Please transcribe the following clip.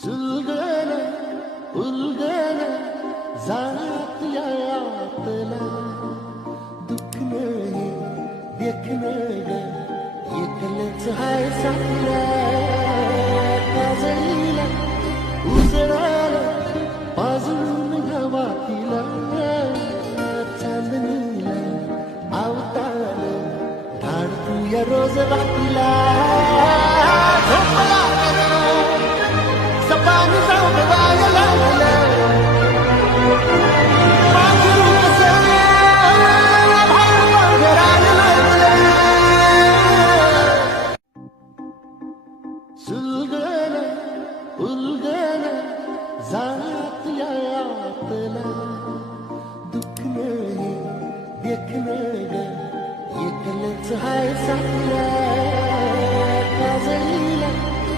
सुलगन उलगन जात यातला दुःख नाही देखणं ग एकलंच हाय साथला काजळीला उजळाला पाजून घवातीला चांदणीला अवतार धाड तू या रोज रातीला झोपला सपान जाऊन वाया लागलं माझं कसं भाव घराला लागलं सुलगन उलगन जात यातला दुःख नाही देखणं ग एकलंच हाय साथला